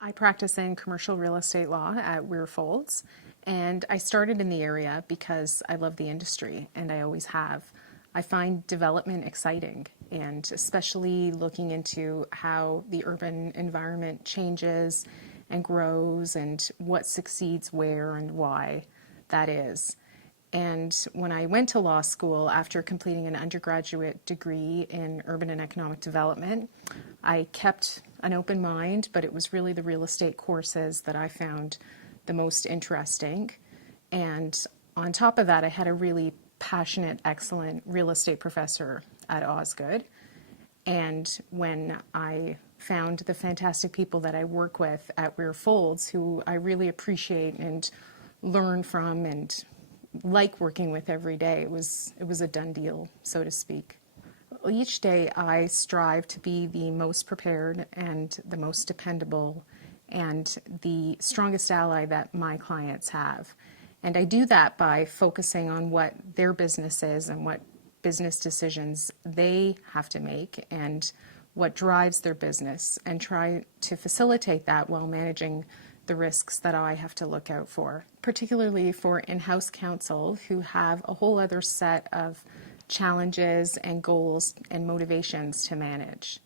I practice in commercial real estate law at WeirFoulds, and I started in the area because I love the industry, and I always have. I find development exciting, and especially looking into how the urban environment changes and grows and what succeeds where and why that is. And when I went to law school after completing an undergraduate degree in urban and economic development, I kept an open mind, but it was really the real estate courses that I found the most interesting. And on top of that, I had a really passionate, excellent real estate professor at Osgoode. And when I found the fantastic people that I work with at WeirFoulds, who I really appreciate and learn from and like working with every day, it was a done deal, so to speak. Each day I strive to be the most prepared and the most dependable and the strongest ally that my clients have. And I do that by focusing on what their business is and what business decisions they have to make and what drives their business, and try to facilitate that while managing the risks that I have to look out for, particularly for in-house counsel who have a whole other set of challenges and goals and motivations to manage.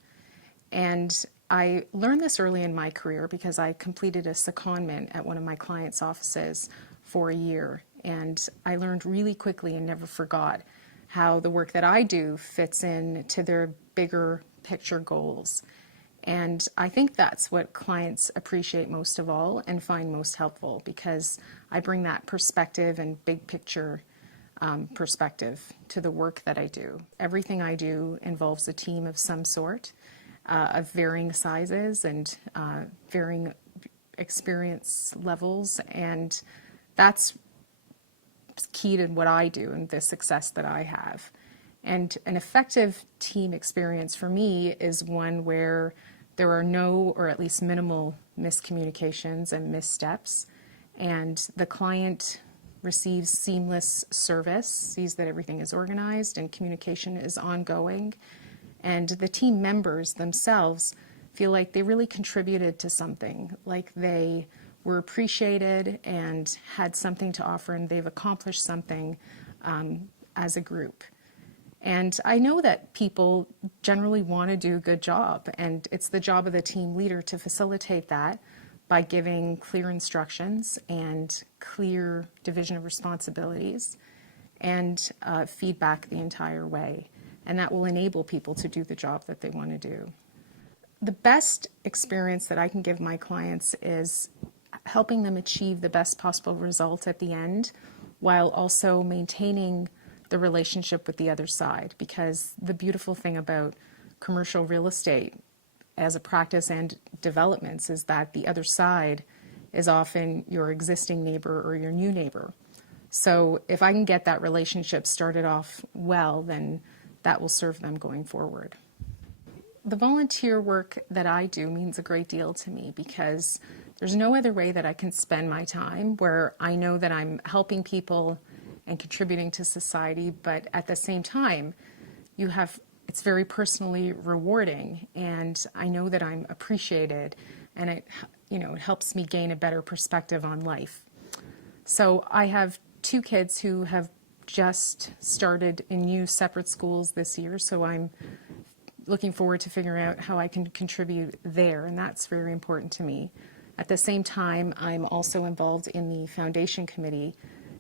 And I learned this early in my career because I completed a secondment at one of my clients' offices for a year. And I learned really quickly and never forgot how the work that I do fits in to their bigger picture goals. And I think that's what clients appreciate most of all and find most helpful, because I bring that perspective and big picture perspective to the work that I do. Everything I do involves a team of some sort, of varying sizes and varying experience levels, and that's key to what I do and the success that I have. And an effective team experience for me is one where there are no, or at least minimal, miscommunications and missteps, and the client receives seamless service, sees that everything is organized and communication is ongoing, and the team members themselves feel like they really contributed to something, like they were appreciated and had something to offer, and they've accomplished something as a group. And I know that people generally want to do a good job, and it's the job of the team leader to facilitate that by giving clear instructions and clear division of responsibilities and feedback the entire way. And that will enable people to do the job that they want to do. The best experience that I can give my clients is helping them achieve the best possible result at the end, while also maintaining the relationship with the other side. Because the beautiful thing about commercial real estate as a practice and developments is that the other side is often your existing neighbor or your new neighbor. So if I can get that relationship started off well, then that will serve them going forward. The volunteer work that I do means a great deal to me, because there's no other way that I can spend my time where I know that I'm helping people and contributing to society, but at the same time, it's very personally rewarding, and I know that I'm appreciated, and it helps me gain a better perspective on life. So I have 2 kids who have just started in new separate schools this year, so I'm looking forward to figuring out how I can contribute there, and that's very important to me. At the same time, I'm also involved in the foundation committee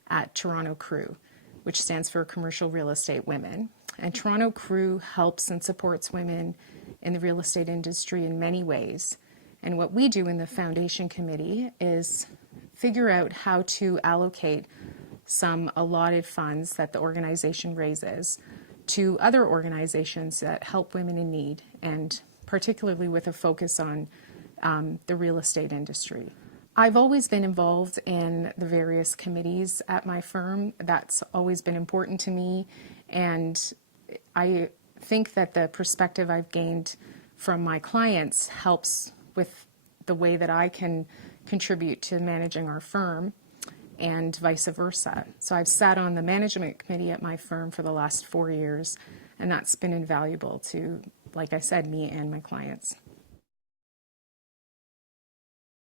at Toronto CREW, which stands for Commercial Real Estate Women. And Toronto CREW helps and supports women in the real estate industry in many ways. And what we do in the foundation committee is figure out how to allocate some allotted funds that the organization raises to other organizations that help women in need, and particularly with a focus on the real estate industry. I've always been involved in the various committees at my firm. That's always been important to me, and I think that the perspective I've gained from my clients helps with the way that I can contribute to managing our firm, and vice versa. So I've sat on the management committee at my firm for the last 4 years, and that's been invaluable to, like I said, me and my clients.